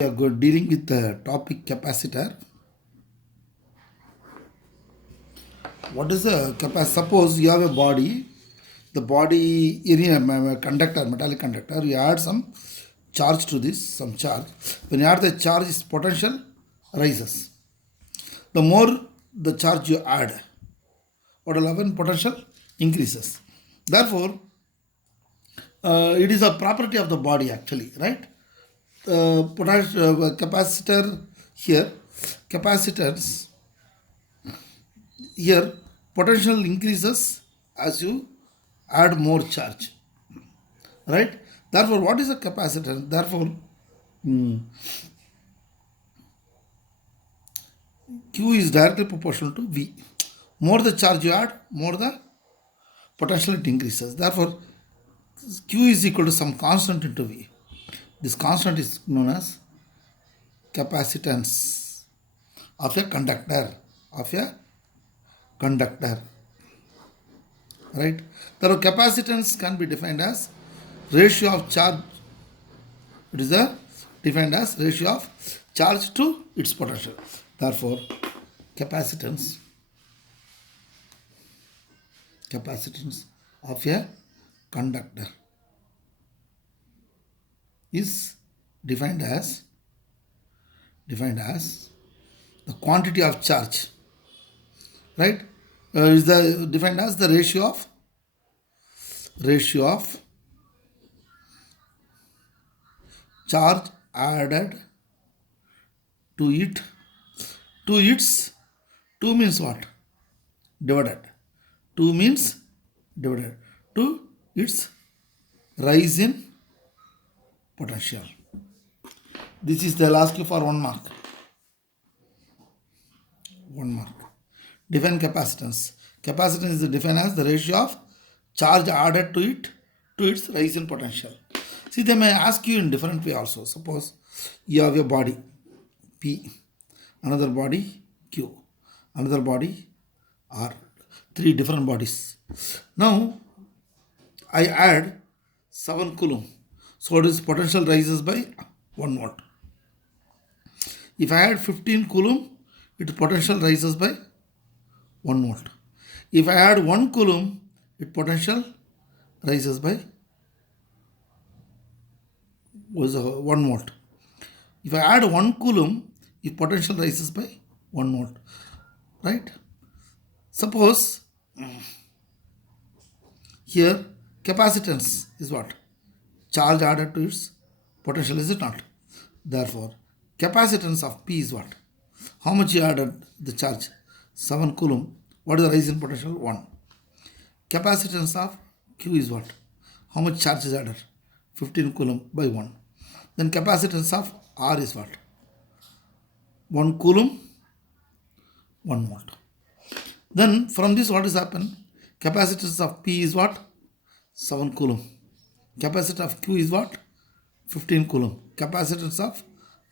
We are dealing with the topic capacitor. What is a capacitor? Suppose you have a body, the body in a conductor, metallic conductor, you add some charge to this, some charge. When you add the charge, its potential rises. The more the charge you add, what will happen? Potential increases. Therefore, it is a property of the body actually, right? Capacitor here, capacitance here, potential increases as you add more charge, right? Therefore, what is a capacitor? Therefore, Q is directly proportional to V. More the charge you add, more the potential it increases. Therefore, Q is equal to some constant into V. This constant is known as capacitance of a conductor, right? Therefore, capacitance can be defined as ratio of charge. It is defined as ratio of charge to its potential. Therefore, capacitance of a conductor is defined as the quantity of charge, right? Is defined as the ratio of charge added to it, to its, 2 means what? Divided. 2 means divided to its rise in potential. This is they'll ask you for 1 mark. 1 mark. Define capacitance. Capacitance is defined as the ratio of charge added to it to its rise in potential. See, they may ask you in different way also. Suppose you have a body P, another body Q, another body R, 3 different bodies. Now I add 7 coulomb. So its potential rises by 1 volt. If I add 15 coulomb, its potential rises by 1 volt. If I add 1 coulomb, its potential rises by 1 volt. If I add 1 coulomb, its potential rises by 1 volt. Right? Suppose here capacitance is what? Charge added to its potential, is it not? Therefore, capacitance of P is what? How much you added the charge? 7 coulomb. What is the rise in potential? 1. Capacitance of Q is what? How much charge is added? 15 coulomb by 1. Then capacitance of R is what? 1 coulomb, 1 volt. Then from this what is happened? Capacitance of P is what? 7 coulomb. Capacitance of Q is what? 15 coulomb. Capacitance of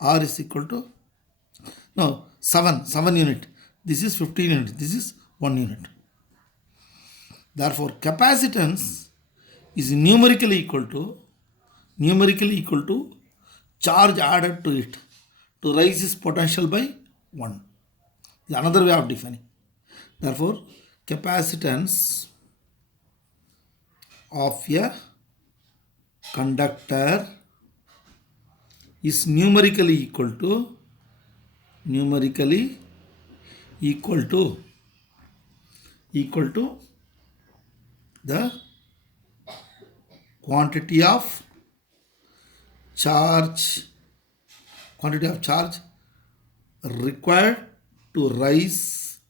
R is equal to 7 unit. This is 15 unit. This is 1 unit. Therefore, capacitance is numerically equal to charge added to it to raise its potential by 1. This is another way of defining. Therefore, capacitance of a conductor is numerically equal to the quantity of charge required to rise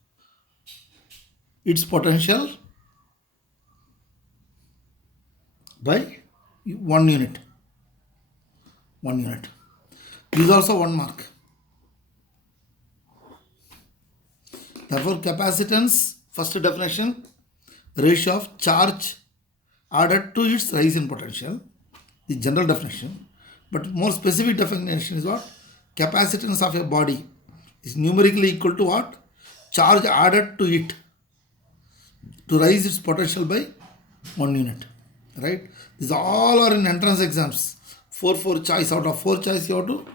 its potential by 1 unit. 1 unit. This is also 1 mark. Therefore, capacitance, first definition, ratio of charge added to its rise in potential, the general definition. But more specific definition is what? Capacitance of a body is numerically equal to what? Charge added to it to raise its potential by 1 unit. Right? These all are in entrance exams. 4 choice. Out of 4 choice you have to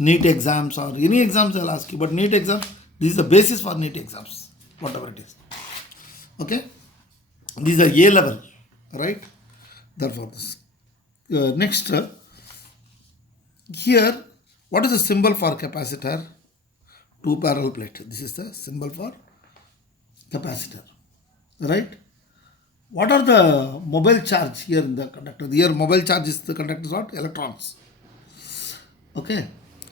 NEET exams or any exams I'll ask you, but NEET exams, this is the basis for NEET exams, whatever it is. Okay, these are A level, right? Therefore, this next here, what is the symbol for capacitor? Two parallel plate. This is the symbol for capacitor, right? What are the mobile charge here in the conductor? Here mobile charge is the conductor is what? Electrons. Okay.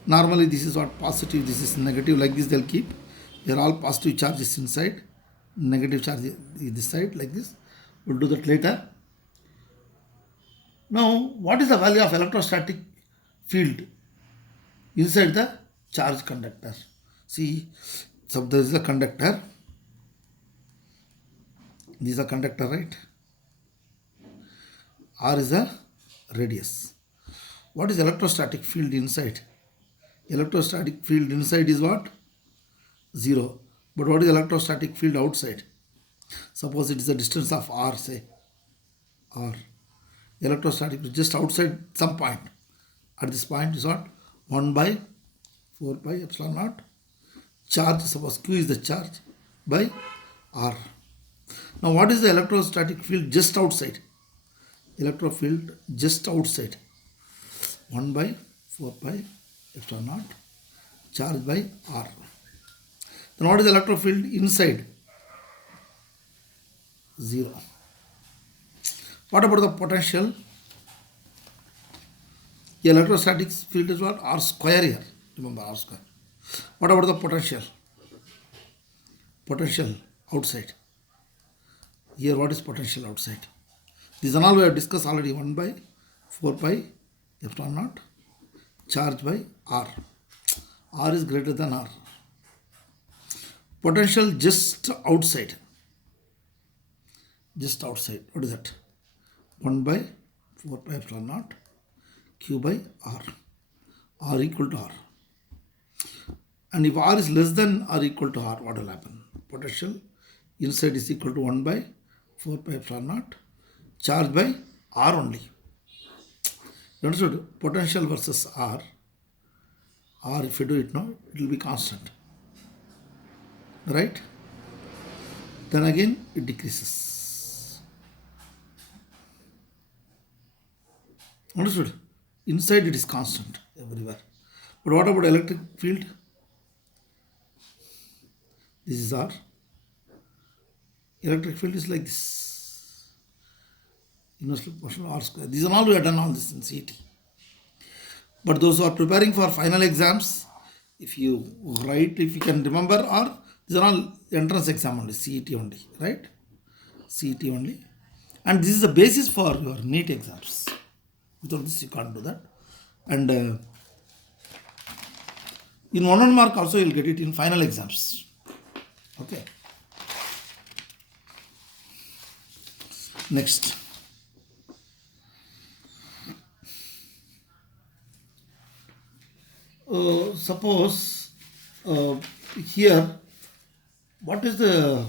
Normally this is what positive, this is negative, like this they'll keep. Here all positive charges inside, negative charge is this side, like this. We'll do that later. Now, what is the value of electrostatic field inside the charge conductor? See, so there is a conductor. This is a conductor, right? R is a radius. What is electrostatic field inside? Electrostatic field inside is what? 0. But what is electrostatic field outside? Suppose it is a distance of R, say R. Electrostatic field just outside some point. At this point is what? 1 by 4 pi epsilon naught. Charge, suppose Q is the charge, by R. Now what is the electrostatic field just outside? Electro field just outside. 1 by 4 pi epsilon naught. Charge by R. Then what is the electric field inside? 0. What about the potential? The electrostatic field is what? R square here. Remember R square. What about the potential? Potential outside. Here what is potential outside? These are all we have discussed already. 1 by 4 pi epsilon naught. Charge by R. R is greater than R. Potential just outside. Just outside. What is that? 1 by 4 pi epsilon naught. Q by R. R equal to R. And if R is less than or equal to R, what will happen? Potential inside is equal to 1 by 4 pi epsilon naught. Charge by R only. You understood? Potential versus R. R, if you do it now, it will be constant. Right? Then again it decreases. Understood? Inside it is constant everywhere. But what about electric field? This is R. Electric field is like this. Inversely proportional R square. These are all we have done all this in CET. But those who are preparing for final exams, if you write, if you can remember, or these are all entrance exam only, CET only, right? CET only. And this is the basis for your NEET exams. Without this, you can't do that. And in 1 mark also, you'll get it in final exams. Okay. Next. Suppose here, what is the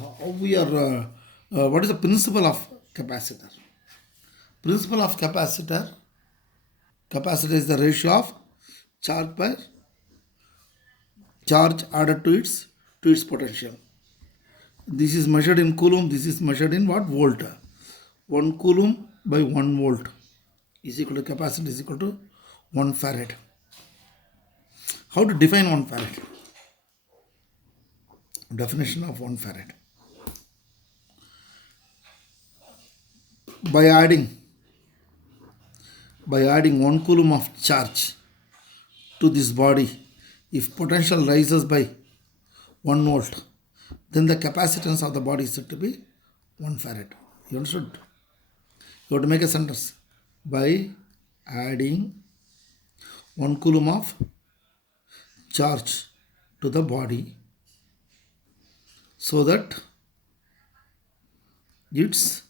what is the principle of capacitor? Principle of capacitor. Capacitor is the ratio of charge per charge added to its potential. This is measured in coulomb. This is measured in what? Volt. 1 coulomb by 1 volt is equal to capacitance is equal to 1 farad. How to define 1 farad? Definition of 1 farad. By adding 1 coulomb of charge to this body, if potential rises by 1 volt, then the capacitance of the body is said to be 1 farad. You understood? You have to make a sentence. By adding 1 coulomb of charge to the body so that its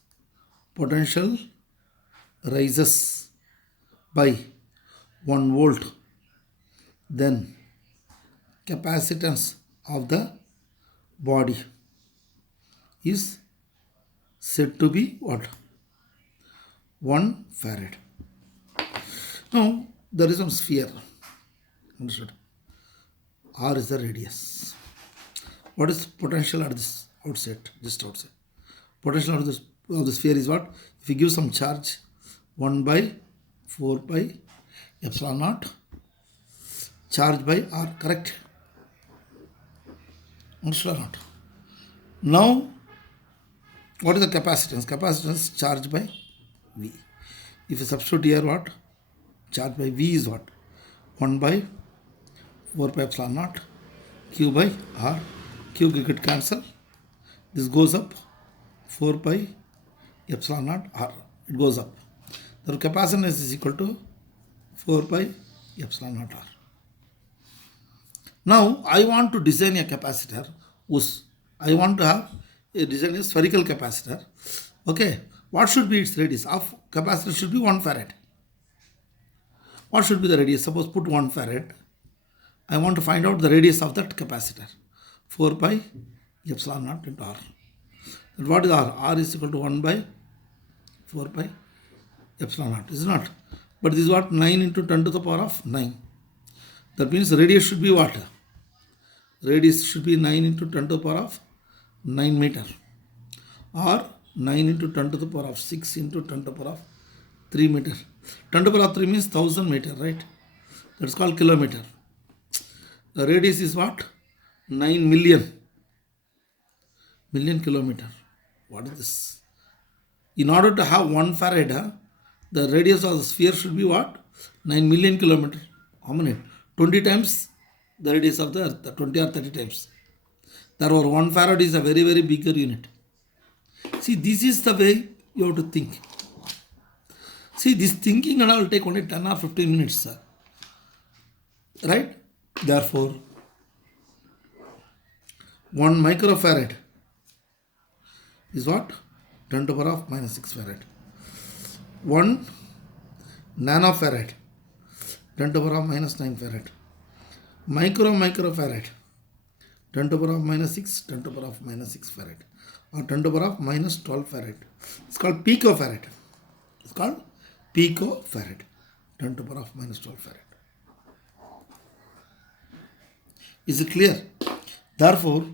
potential rises by 1 volt, then capacitance of the body is said to be what? 1 farad. Now there is one sphere. Understood? R is the radius. What is potential at this outside, just outside? Potential of the sphere is what? If you give some charge, 1 by 4 pi epsilon naught, charge by R, correct? Understood or not? Now, what is the capacitance? Capacitance charge by V. If you substitute here what? Charge by V is what? 1 by 4 pi epsilon naught Q by R. Q get cancel. This goes up 4 pi epsilon naught R. It goes up. The capacitance is equal to 4 pi epsilon naught R. Now I want to design a capacitor whose I want to have a design a spherical capacitor. Okay, what should be its radius? Of capacitor should be 1 farad. What should be the radius? Suppose put 1 farad. I want to find out the radius of that capacitor. 4 pi epsilon naught into R. And what is R? R is equal to 1 by 4 pi epsilon naught. Is it not? But this is what? 9 into 10 to the power of 9. That means the radius should be what? Radius should be 9 into 10 to the power of 9 meter. Or 9 into 10 to the power of 6 into 10 to the power of 3 meter. 10 to the power of 3 means 1000 meter, right? That's called kilometer. The radius is what? 9 million. Million kilometer. What is this? In order to have 1 farad, the radius of the sphere should be what? 9 million kilometer. How many? 20 times the radius of the earth, 20 or 30 times. Therefore, 1 farad is a very, very bigger unit. See, this is the way you have to think. See, this thinking and all will take only 10 or 15 minutes, sir. Right? Therefore, 1 microfarad is what? 10 to the power of minus 6 farad. 1 nanofarad, 10 to the power of minus 9 farad. Microfarad, 10 to the power of minus 6, 10 to the power of minus 6 farad. Or 10 to the power of minus 12 farad. It's called picofarad. It's called picofarad. 10 to the power of minus 12 farad. Is it clear? Therefore,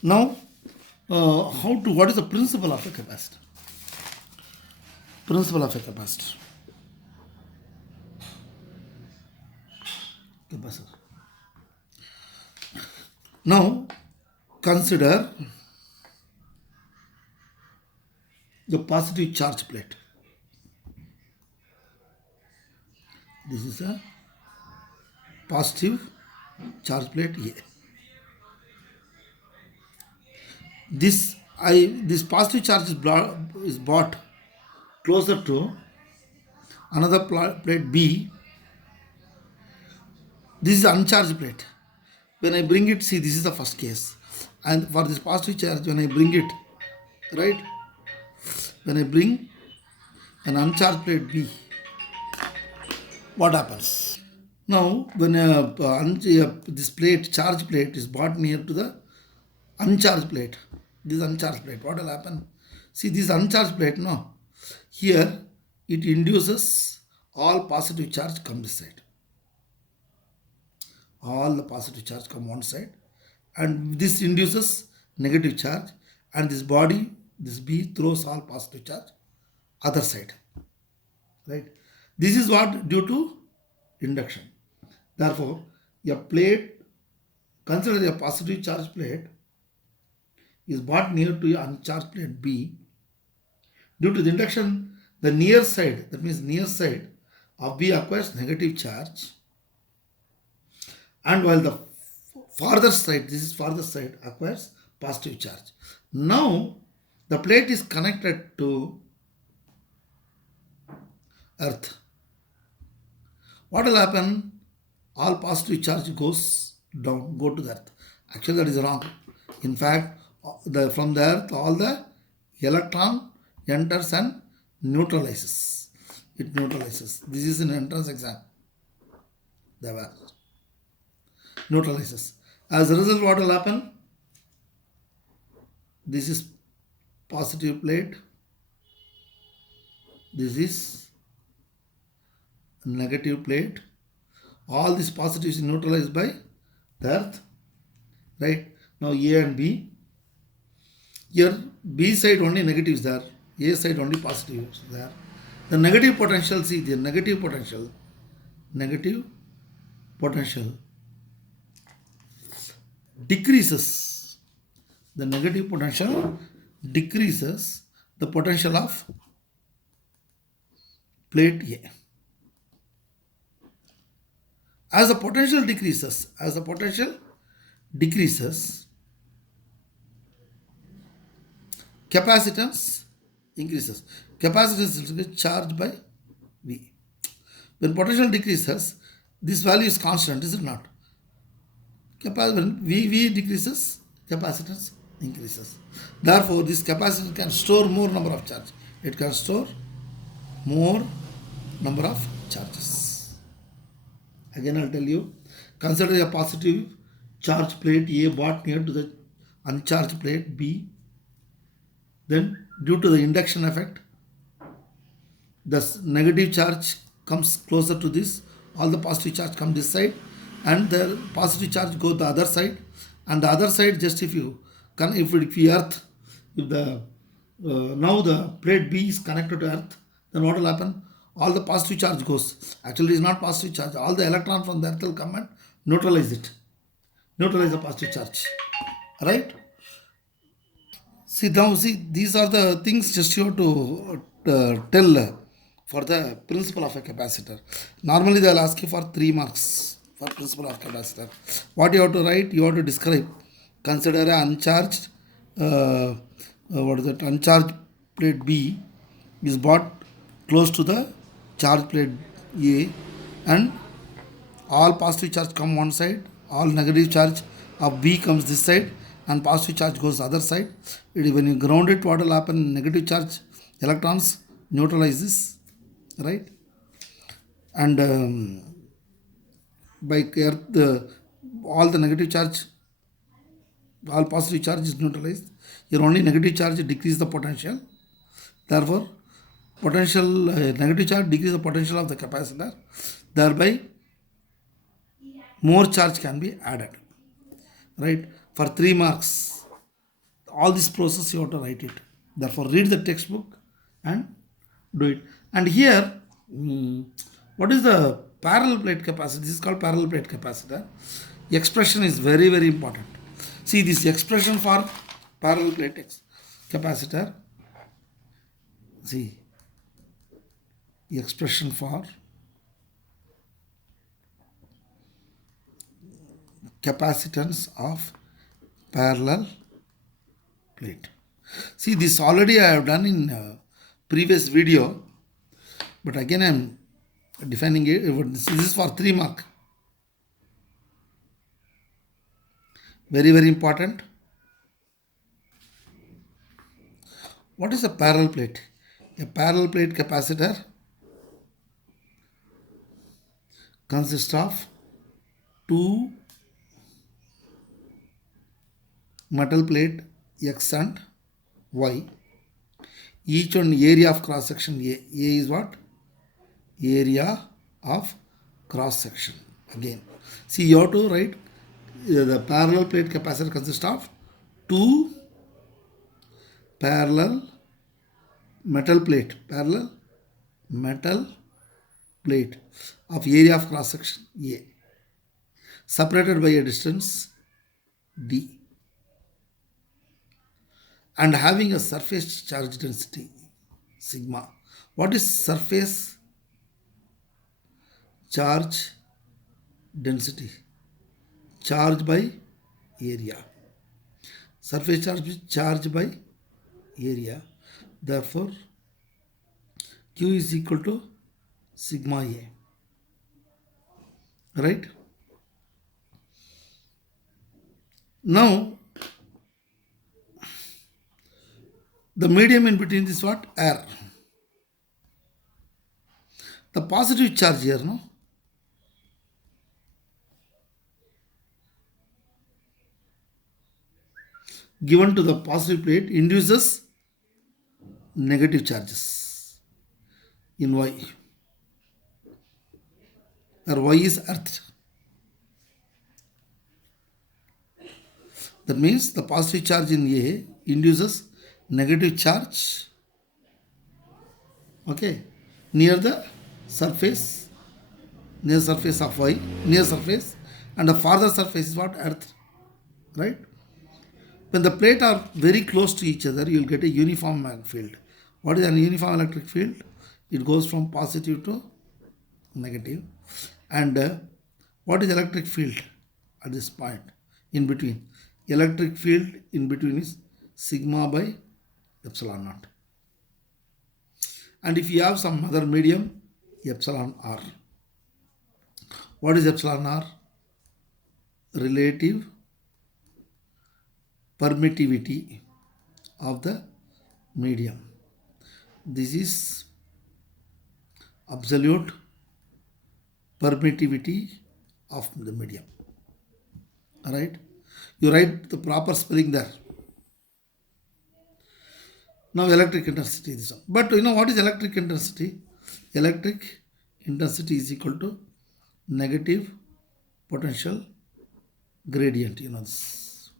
now, what is the principle of a capacitor? Principle of a capacitor. Now, consider the positive charge plate. This is a positive charge plate A. This positive charge is brought closer to another plate B. This is uncharged plate. When I bring it, see, this is the first case. And for this positive charge, when I bring it, right? When I bring an uncharged plate B, what happens? Now, when this plate, charge plate, is brought near to the uncharged plate, this uncharged plate, what will happen? See, this uncharged plate, no? Here, it induces all positive charge come this side. All the positive charge come one side. And this induces negative charge. And this body, this B, throws all positive charge other side. Right? This is what due to induction. Therefore, a plate, consider a positive charge plate, is brought near to a uncharged plate B. Due to the induction, the near side, that means near side of B acquires negative charge. And while the farther side, this is farther side, acquires positive charge. Now, the plate is connected to earth. What will happen? All positive charge goes down, go to the earth. Actually, that is wrong. In fact, from the earth, all the electron enters and neutralizes. It neutralizes. This is an entrance exam. They were neutralizes. As a result, what will happen? This is positive plate. This is negative plate. All these positives neutralized by the earth. Right? Now A and B. Here B side only negative is there. A side only positive is there. The negative potential, see the negative potential decreases. The negative potential decreases the potential of plate A. As the potential decreases, capacitance increases. Capacitance is charged by V. When potential decreases, this value is constant, is it not? When V decreases, capacitance increases. Therefore, this capacitor can store more number of charge. It can store more number of charges. Again, I'll tell you, consider a positive charge plate A brought near to the uncharged plate B. Then, due to the induction effect, the negative charge comes closer to this. All the positive charge come this side, and the positive charge go the other side. And the other side, just if the now the plate B is connected to earth, then what will happen? All the positive charge goes. Actually, it's not positive charge. All the electron from the earth will come and neutralize it. Neutralize the positive charge. Right? See, these are the things just you have to tell for the principle of a capacitor. Normally, they will ask you for 3 marks for principle of capacitor. What you have to write? You have to describe. Consider an uncharged, uncharged plate B is brought close to the charged plate A, and all positive charge come one side, all negative charge of B comes this side, and positive charge goes the other side. When you ground it, what will happen? Negative charge electrons neutralizes, right? And by earth, all the negative charge, all positive charge is neutralized. Your only negative charge decrease the potential. Therefore, negative charge decrease the potential of the capacitor. Thereby, more charge can be added. Right? For 3 marks, all this process you have to write it. Therefore, read the textbook and do it. And here, what is the parallel plate capacitor? This is called parallel plate capacitor. Expression is very, very important. See this expression for parallel plate capacitor. See, the expression for capacitance of parallel plate. See, this already I have done in previous video, but again I am defining it. This is for 3 mark. Very, very important. What is a parallel plate? A parallel plate capacitor consists of 2 metal plate X and Y. Each one area of cross section A. A is what? Area of cross section. Again, see, you have to write the parallel plate capacitor consists of 2 parallel metal plate of area of cross section A, separated by a distance D, and having a surface charge density sigma. What is surface charge density? Charge by area. Surface charge is charge by area. Therefore, Q is equal to sigma A. Right? Now, The medium in between is what? Air. The positive charge here, no? Given to the positive plate induces negative charges in Y. Or Y is earth. That means the positive charge in A induces negative charge, okay, near the surface of Y, near surface, and the farther surface is what? Earth, right? When the plate are very close to each other, you will get a uniform magnetic field. What is an uniform electric field? It goes from positive to negative. And what is electric field at this point in between? Electric field in between is sigma by epsilon naught. And if you have some other medium, epsilon r. What is epsilon r? Relative permittivity of the medium. This is absolute permittivity of the medium. Alright? You write the proper spelling there. Now electric intensity is this one. But you know what is electric intensity? Electric intensity is equal to negative potential gradient. You know this.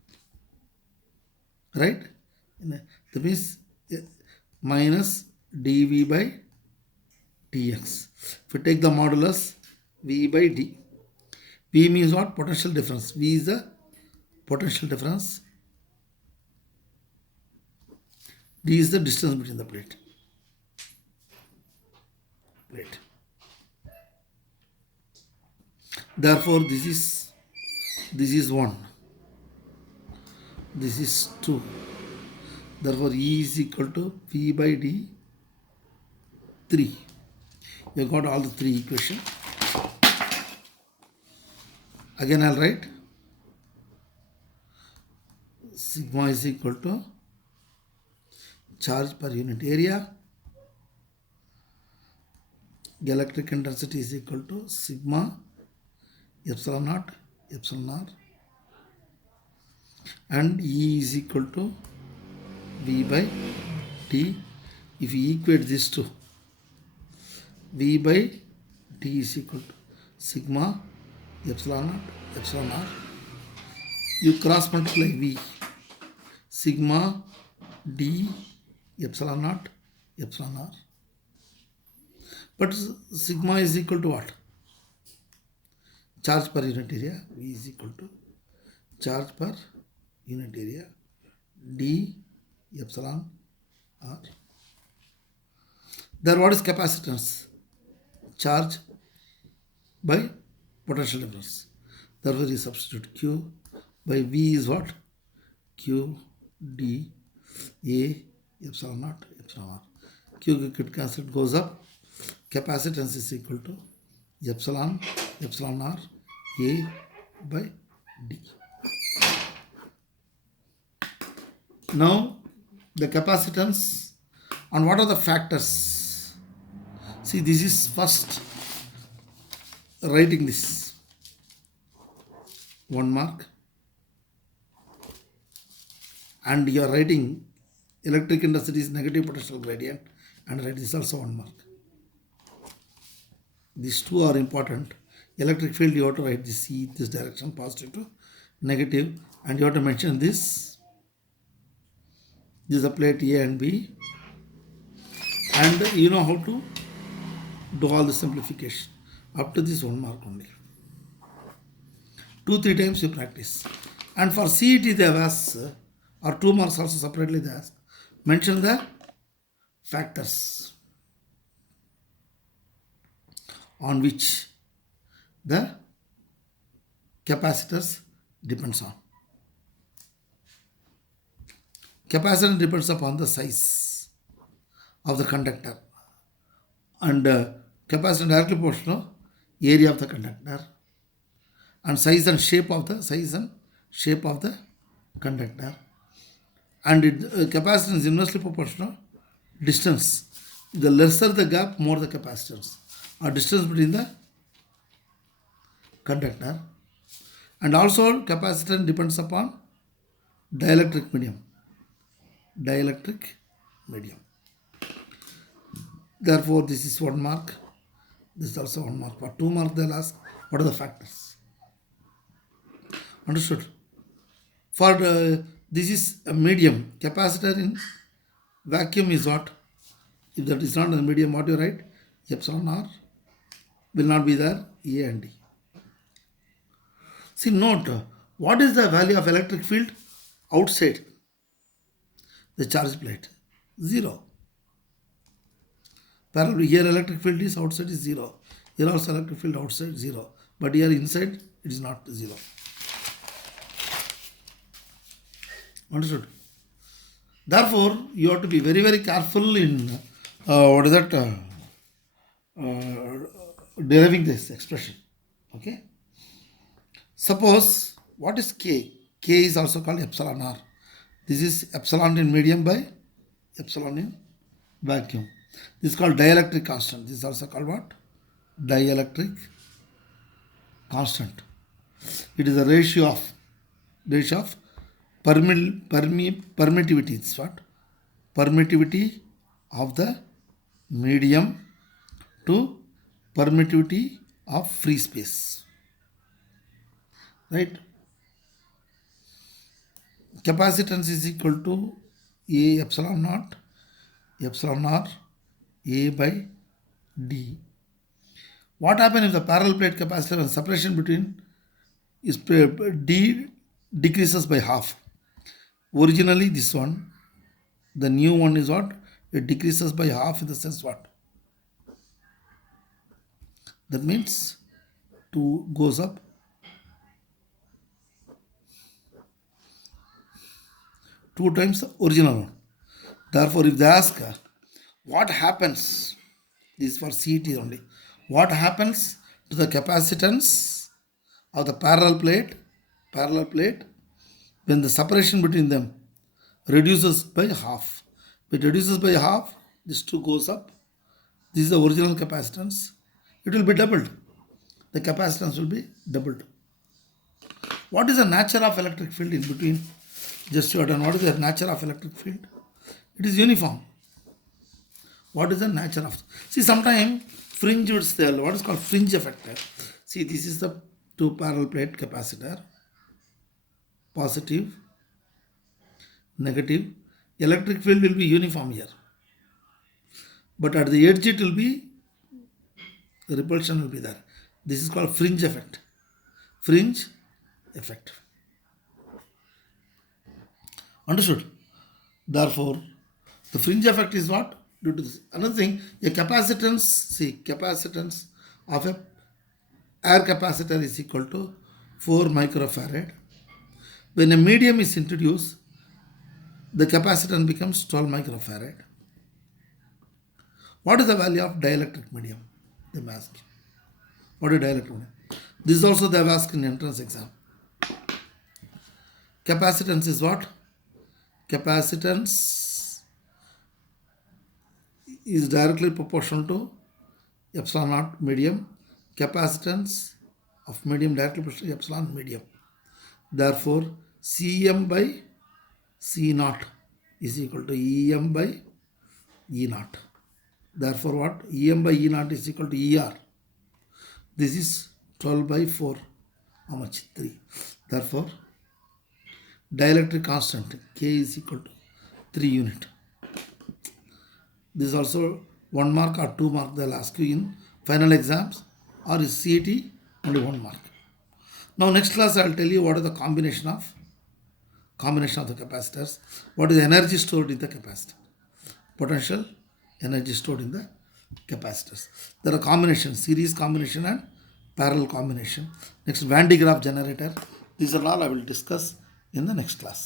Right? That means minus dV by dx. If you take the modulus V by d. V means what? Potential difference. V is the potential difference. D is the distance between the plate. Therefore, this is 1. This is 2. Therefore, E is equal to V by D 3. You got all the 3 equations. Again, I'll write sigma is equal to charge per unit area. Electric intensity is equal to sigma epsilon naught epsilon r, and E is equal to V by T. If you equate this to V by T is equal to sigma epsilon naught epsilon r, you cross multiply V, sigma D epsilon naught epsilon r. But sigma is equal to what? Charge per unit area. V is equal to charge per unit area D epsilon r. There, what is capacitance? Charge by potential difference. Therefore, you substitute Q by V is what? Q D A epsilon naught epsilon r. Q get cancelled, goes up. Capacitance is equal to epsilon r A by D. Now the capacitance, and what are the factors? See, this is first writing this 1 mark, and you are writing electric intensity is negative potential gradient, and write this also 1 mark. These two are important. Electric field, you have to write this C, this direction, positive to negative, and you have to mention this. This is a plate A and B, and you know how to do all the simplification. Up to this 1 mark only. 2-3 times you practice. And for CET they have asked, or 2 marks also separately they ask, mention the factors on which the capacitors depends on. Capacitance depends upon the size of the conductor, and capacitance directly proportional area of the conductor, and size and shape of the conductor, and capacitance is inversely proportional distance. The lesser the gap, more the capacitance or distance between the conductor. And also capacitance depends upon dielectric medium. Dielectric medium. Therefore, this is 1 mark. This is also 1 mark. For 2 mark, they'll ask what are the factors. Understood? For this is a medium. Capacitor in vacuum is what? If that is not a medium, what you write? Epsilon R will not be there. A and D. See, note what is the value of electric field outside the charge plate? 0. Parallel, here electric field is outside is 0. Here also electric field outside 0. But here inside it is not 0. Understood? Therefore, you have to be very, very careful in deriving this expression. Okay? Suppose, what is K? K is also called epsilon R. This is epsilon in medium by epsilon in vacuum. This is called dielectric constant. This is also called what? Dielectric constant. It is a ratio of permittivity. It's what? Permittivity of the medium to permittivity of free space. Right? Capacitance is equal to A epsilon naught, epsilon R, A by D. What happens if the parallel plate capacitor when separation between is D decreases by half? Originally this one, the new one is what? It decreases by half in the sense what? That means 2 goes up. 2 times the original one. Therefore, if they ask what happens, this is for CET only, what happens to the capacitance of the parallel plate when the separation between them reduces by half. If it reduces by half, this 2 goes up. This is the original capacitance. It will be doubled. The capacitance will be doubled. What is the nature of electric field in between? Just to what is the nature of electric field? It is uniform. What is the nature of? See, sometimes fringe would tell what is called fringe effect. See, this is the 2 parallel plate capacitor. Positive, negative. Electric field will be uniform here. But at the edge it will be, the repulsion will be there. This is called fringe effect. Fringe effect. Understood? Therefore, the fringe effect is what? Due to this. Another thing, a capacitance, see, capacitance of a air capacitor is equal to 4 microfarad. When a medium is introduced, the capacitance becomes 12 microfarad. What is the value of dielectric medium? They may ask you. What is dielectric medium? This is also they have asked in entrance exam. Capacitance is what? Capacitance is directly proportional to epsilon naught medium. Capacitance of medium directly proportional to epsilon medium. Therefore, Cm by C naught is equal to Em by E naught. Therefore, what? Em by E naught is equal to Er. This is 12 by 4. How much? 3. Therefore, dielectric constant K is equal to 3 unit. This is also 1 mark or 2 mark they will ask you in final exams, or is CET only 1 mark. Now next class I will tell you what is the combination of the capacitors, what is the energy stored in the capacitor, potential energy stored in the capacitors. There are combinations, series combination and parallel combination. Next, Van de Graaff generator. These are all I will discuss in the next class.